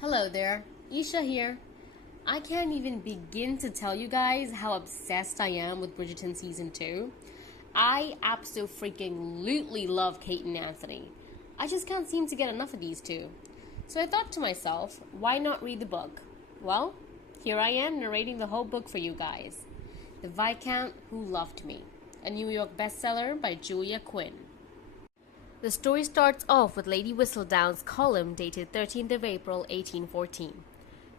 Hello there, Isha here. I can't even begin to tell you guys how obsessed I am with Bridgerton Season 2. I absolutely love Kate and Anthony. I just can't seem to get enough of these two. So I thought to myself, why not read the book? Well, here I am narrating the whole book for you guys. The Viscount Who Loved Me, a New York bestseller by Julia Quinn. The story starts off with Lady Whistledown's column dated 13th of April, 1814.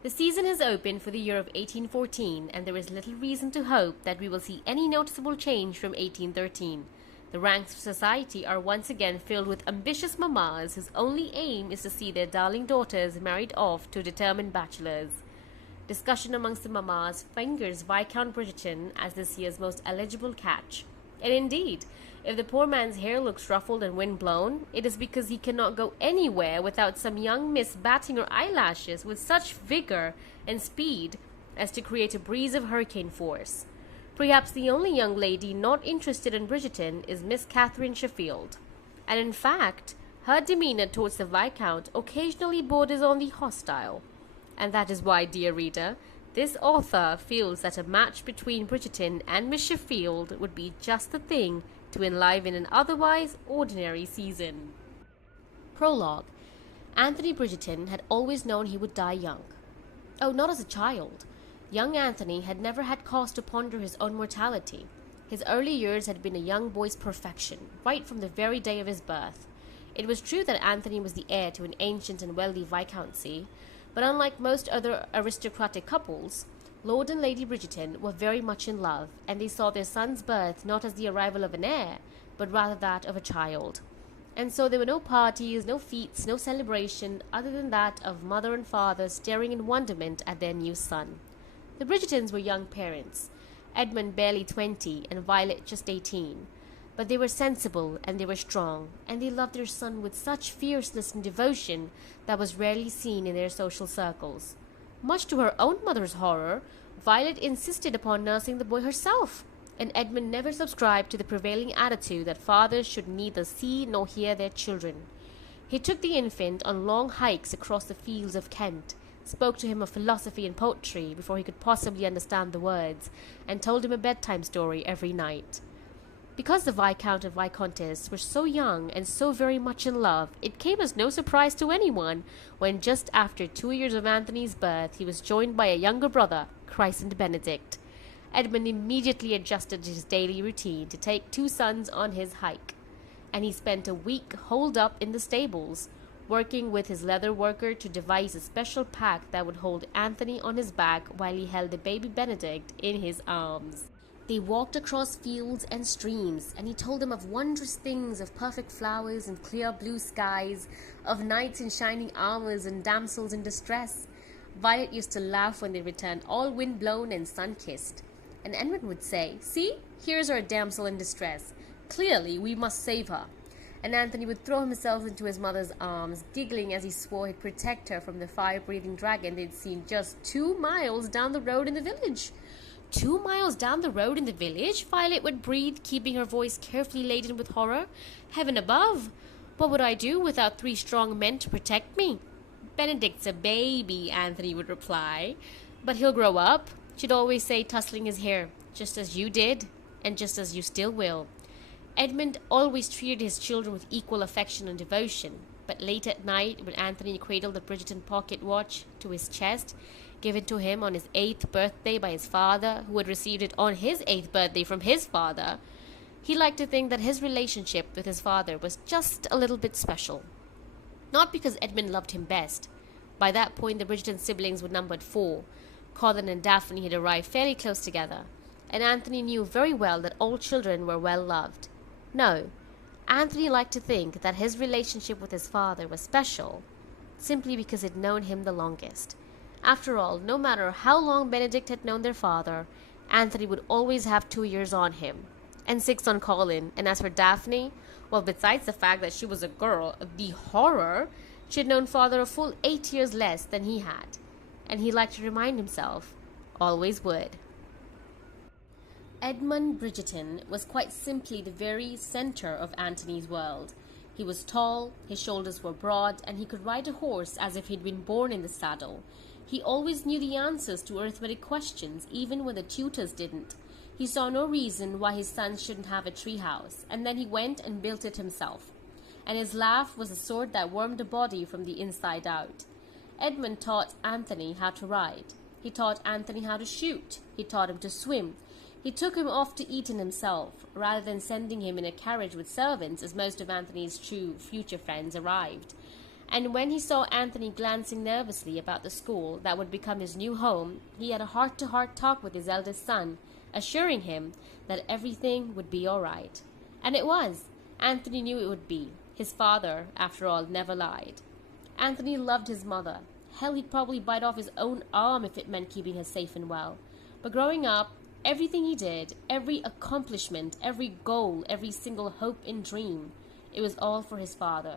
The season has opened for the year of 1814, and there is little reason to hope that we will see any noticeable change from 1813. The ranks of society are once again filled with ambitious mammas whose only aim is to see their darling daughters married off to determined bachelors. Discussion amongst the mammas fingers Viscount Bridgerton as this year's most eligible catch. And indeed, if the poor man's hair looks ruffled and wind-blown, it is because he cannot go anywhere without some young miss batting her eyelashes with such vigor and speed as to create a breeze of hurricane force. Perhaps the only young lady not interested in Bridgerton is Miss Catherine Sheffield. And in fact, her demeanor towards the Viscount occasionally borders on the hostile. And that is why, dear reader, this author feels that a match between Bridgerton and Miss Sheffield would be just the thing to enliven an otherwise ordinary season. Prologue. Anthony Bridgerton had always known he would die young. Oh, not as a child. Young Anthony had never had cause to ponder his own mortality. His early years had been a young boy's perfection, right from the very day of his birth. It was true that Anthony was the heir to an ancient and wealthy viscountcy, but unlike most other aristocratic couples, Lord and Lady Bridgerton were very much in love, and they saw their son's birth not as the arrival of an heir, but rather that of a child. And so there were no parties, no fetes, no celebration, other than that of mother and father staring in wonderment at their new son. The Bridgertons were young parents, Edmund barely 20 and Violet just 18. But they were sensible and they were strong, and they loved their son with such fierceness and devotion that was rarely seen in their social circles. Much to her own mother's horror, Violet insisted upon nursing the boy herself, and Edmund never subscribed to the prevailing attitude that fathers should neither see nor hear their children. He took the infant on long hikes across the fields of Kent, spoke to him of philosophy and poetry before he could possibly understand the words, and told him a bedtime story every night. Because the Viscount and Viscountess were so young and so very much in love, it came as no surprise to anyone when just after 2 years of Anthony's birth he was joined by a younger brother, christened Benedict. Edmund immediately adjusted his daily routine to take two sons on his hike, and he spent a week holed up in the stables, working with his leather worker to devise a special pack that would hold Anthony on his back while he held the baby Benedict in his arms. They walked across fields and streams, and he told them of wondrous things, of perfect flowers and clear blue skies, of knights in shining armors and damsels in distress. Violet used to laugh when they returned all wind-blown and sun-kissed. And Edmund would say, "See, here's our damsel in distress. Clearly, we must save her." And Anthony would throw himself into his mother's arms, giggling as he swore he'd protect her from the fire-breathing dragon they'd seen just 2 miles down the road in the village. 2 miles down the road in the village? Violet would breathe, keeping her voice carefully laden with horror. Heaven above! What would I do without 3 strong men to protect me? Benedict's a baby, Anthony would reply. But he'll grow up, she'd always say, tussling his hair, just as you did, and just as you still will. Edmund always treated his children with equal affection and devotion, but late at night, when Anthony cradled the Bridgerton pocket watch to his chest, given to him on his 8th birthday by his father, who had received it on his 8th birthday from his father, he liked to think that his relationship with his father was just a little bit special. Not because Edmund loved him best. By that point, the Bridgerton siblings were numbered 4. Colin and Daphne had arrived fairly close together, and Anthony knew very well that all children were well loved. No, Anthony liked to think that his relationship with his father was special, simply because he'd known him the longest. After all, no matter how long Benedict had known their father, Anthony would always have 2 years on him, and 6 on Colin. And as for Daphne, well, besides the fact that she was a girl, the horror, she had known father a full 8 years less than he had, and he liked to remind himself, always would. Edmund Bridgerton was quite simply the very center of Anthony's world. He was tall, his shoulders were broad, and he could ride a horse as if he'd been born in the saddle. He always knew the answers to arithmetic questions, even when the tutors didn't. He saw no reason why his sons shouldn't have a treehouse, and then he went and built it himself. And his laugh was a sword that warmed a body from the inside out. Edmund taught Anthony how to ride. He taught Anthony how to shoot. He taught him to swim. He took him off to Eton himself, rather than sending him in a carriage with servants as most of Anthony's true future friends arrived. And when he saw Anthony glancing nervously about the school that would become his new home, he had a heart-to-heart talk with his eldest son, assuring him that everything would be all right. And it was. Anthony knew it would be. His father, after all, never lied. Anthony loved his mother. Hell, he'd probably bite off his own arm if it meant keeping her safe and well. But growing up, everything he did, every accomplishment, every goal, every single hope and dream, it was all for his father.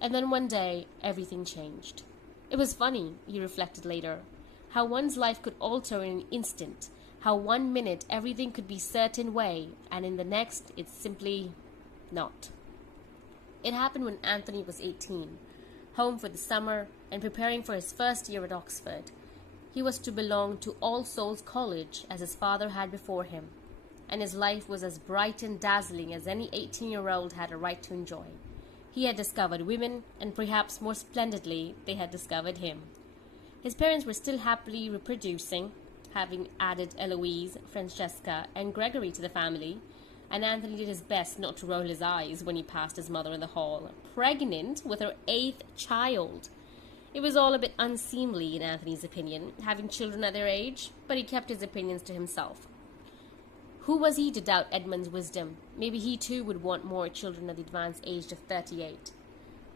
And then one day, everything changed. It was funny, he reflected later, how one's life could alter in an instant, how 1 minute everything could be certain way, and in the next, it's simply not. It happened when Anthony was 18, home for the summer and preparing for his first year at Oxford. He was to belong to All Souls College, as his father had before him, and his life was as bright and dazzling as any 18-year-old had a right to enjoy. He had discovered women, and perhaps more splendidly, they had discovered him. His parents were still happily reproducing, having added Eloise, Francesca, and Gregory to the family, and Anthony did his best not to roll his eyes when he passed his mother in the hall, pregnant with her 8th child. It was all a bit unseemly, in Anthony's opinion, having children at their age, but he kept his opinions to himself. Who was he to doubt Edmund's wisdom? Maybe he too would want more children at the advanced age of 38.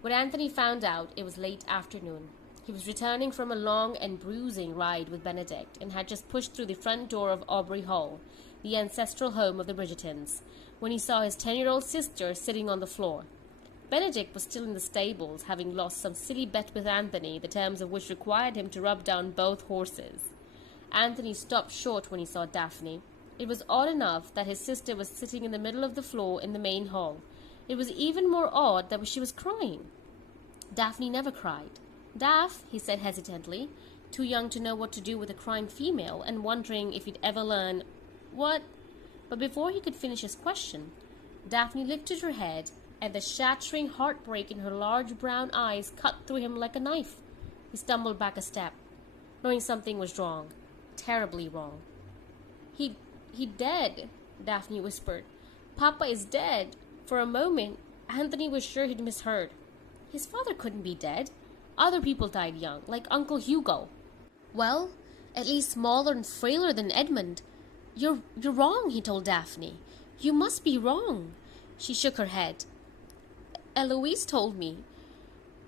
When Anthony found out, it was late afternoon. He was returning from a long and bruising ride with Benedict, and had just pushed through the front door of Aubrey Hall, the ancestral home of the Bridgertons, when he saw his 10-year-old sister sitting on the floor. Benedict was still in the stables, having lost some silly bet with Anthony, the terms of which required him to rub down both horses. Anthony stopped short when he saw Daphne. It was odd enough that his sister was sitting in the middle of the floor in the main hall. It was even more odd that she was crying. Daphne never cried. "Daph," he said hesitantly, too young to know what to do with a crying female, and wondering if he'd ever learn what. But before he could finish his question, Daphne lifted her head, and the shattering heartbreak in her large brown eyes cut through him like a knife. He stumbled back a step, knowing something was wrong, terribly wrong. He dead," Daphne whispered. "Papa is dead." For a moment, Anthony was sure he'd misheard. His father couldn't be dead. Other people died young, like Uncle Hugo. Well, at least smaller and frailer than Edmund. You're wrong," he told Daphne. "You must be wrong." She shook her head. "Eloise told me.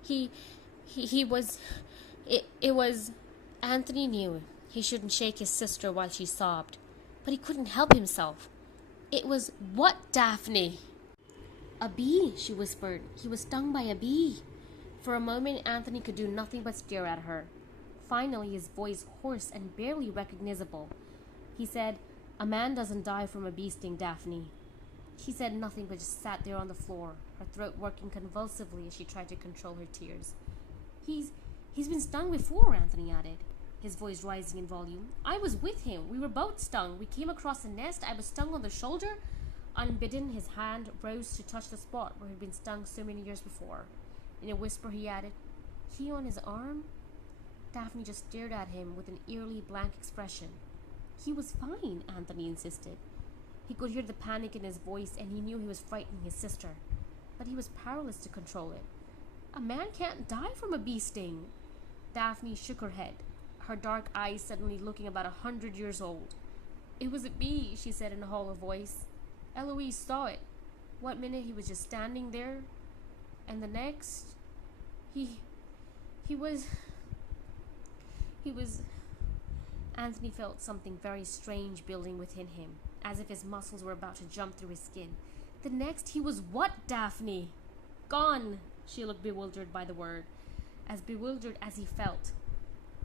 He was... It was..." Anthony knew he shouldn't shake his sister while she sobbed, but he couldn't help himself. "It was what, Daphne?" "A bee," she whispered. "He was stung by a bee." For a moment, Anthony could do nothing but stare at her. Finally, his voice hoarse and barely recognizable, he said, "A man doesn't die from a bee sting, Daphne." She said nothing but just sat there on the floor, her throat working convulsively as she tried to control her tears. He's been stung before," Anthony added, his voice rising in volume. "I was with him. We were both stung. We came across a nest. I was stung on the shoulder." Unbidden, his hand rose to touch the spot where he had been stung so many years before. In a whisper, he added, "He on his arm?" Daphne just stared at him with an eerily blank expression. "He was fine," Anthony insisted. He could hear the panic in his voice, and he knew he was frightening his sister. But he was powerless to control it. "A man can't die from a bee sting." Daphne shook her head, her dark eyes suddenly looking about 100 years old. "It was a bee," she said in a hollow voice. "Eloise saw it. What minute he was just standing there, and the next, he was... Anthony felt something very strange building within him, as if his muscles were about to jump through his skin. "The next, he was what, Daphne?" "Gone." She looked bewildered by the word, as bewildered as he felt.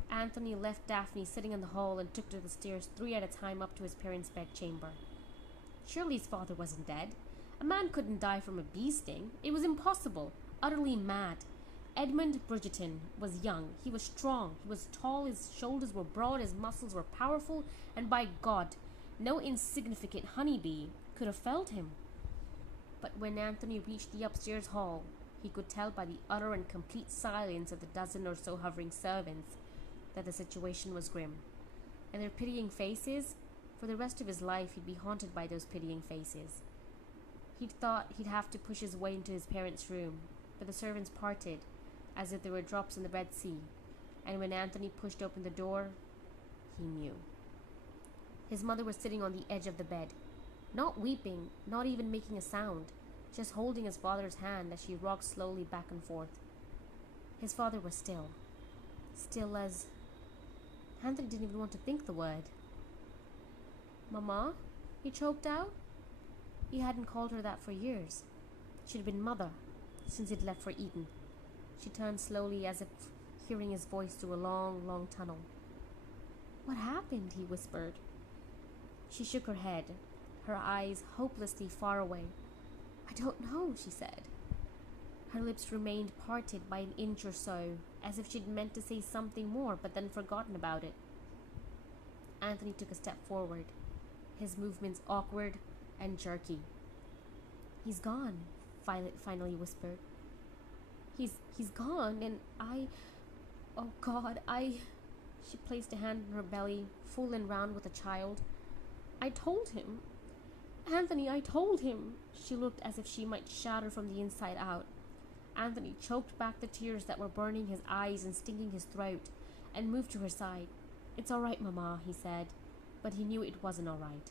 Anthony left Daphne sitting in the hall and took to the stairs 3 at a time up to his parents' bedchamber. Surely his father wasn't dead. A man couldn't die from a bee sting. It was impossible. Utterly mad. Edmund Bridgerton was young. He was strong. He was tall. His shoulders were broad. His muscles were powerful. And by God, no insignificant honeybee could have felled him. But when Anthony reached the upstairs hall, he could tell by the utter and complete silence of the dozen or so hovering servants that the situation was grim. And their pitying faces, for the rest of his life he'd be haunted by those pitying faces. He'd thought he'd have to push his way into his parents' room, but the servants parted, as if there were drops in the Red Sea, and when Anthony pushed open the door, he knew. His mother was sitting on the edge of the bed, not weeping, not even making a sound, just holding his father's hand as she rocked slowly back and forth. His father was still as... Anthony didn't even want to think the word. "Mama?" he choked out. He hadn't called her that for years. She'd been mother since he'd left for Eton. She turned slowly as if hearing his voice through a long, long tunnel. "What happened?" he whispered. She shook her head, her eyes hopelessly far away. "I don't know," she said. Her lips remained parted by an inch or so, as if she'd meant to say something more but then forgotten about it. Anthony took a step forward, his movements awkward and jerky. "He's gone," Violet finally whispered. He's gone, and oh God, She placed a hand on her belly, full and round with a child. "I told him. Anthony, I told him." She looked as if she might shatter from the inside out. Anthony choked back the tears that were burning his eyes and stinging his throat, and moved to her side. "It's all right, Mama," he said, but he knew it wasn't all right.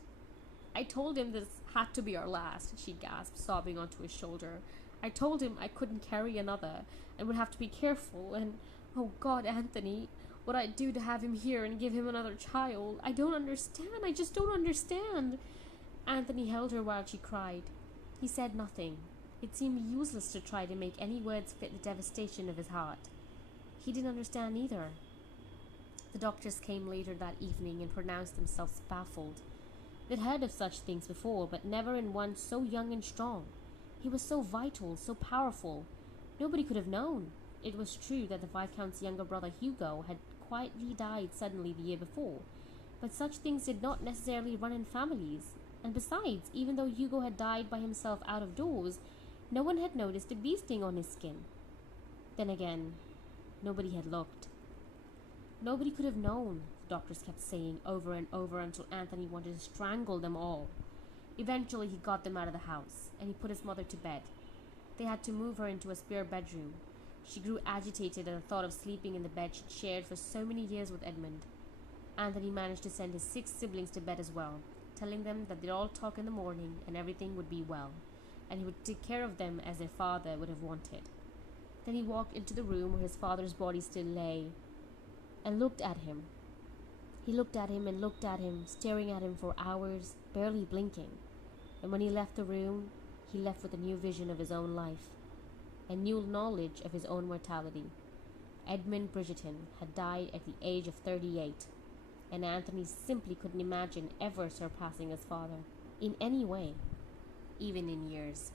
"I told him this had to be our last," she gasped, sobbing onto his shoulder. "I told him I couldn't carry another, and would have to be careful, and, oh God, Anthony, what I'd do to have him here and give him another child. I don't understand. I just don't understand." Anthony held her while she cried. He said nothing. It seemed useless to try to make any words fit the devastation of his heart. He didn't understand either. The doctors came later that evening and pronounced themselves baffled. They'd heard of such things before, but never in one so young and strong. He was so vital, so powerful. Nobody could have known. It was true that the Viscount's younger brother Hugo had quietly died suddenly the year before, but such things did not necessarily run in families. And besides, even though Hugo had died by himself out of doors, no one had noticed a bee sting on his skin. Then again, nobody had looked. Nobody could have known, the doctors kept saying over and over until Anthony wanted to strangle them all. Eventually he got them out of the house, and he put his mother to bed. They had to move her into a spare bedroom. She grew agitated at the thought of sleeping in the bed she'd shared for so many years with Edmund. Anthony managed to send his 6 siblings to bed as well, telling them that they'd all talk in the morning and everything would be well, and he would take care of them as their father would have wanted. Then he walked into the room where his father's body still lay, and looked at him. He looked at him and looked at him, staring at him for hours, barely blinking. And when he left the room, he left with a new vision of his own life, a new knowledge of his own mortality. Edmund Bridgerton had died at the age of 38, and Anthony simply couldn't imagine ever surpassing his father, in any way, even in years.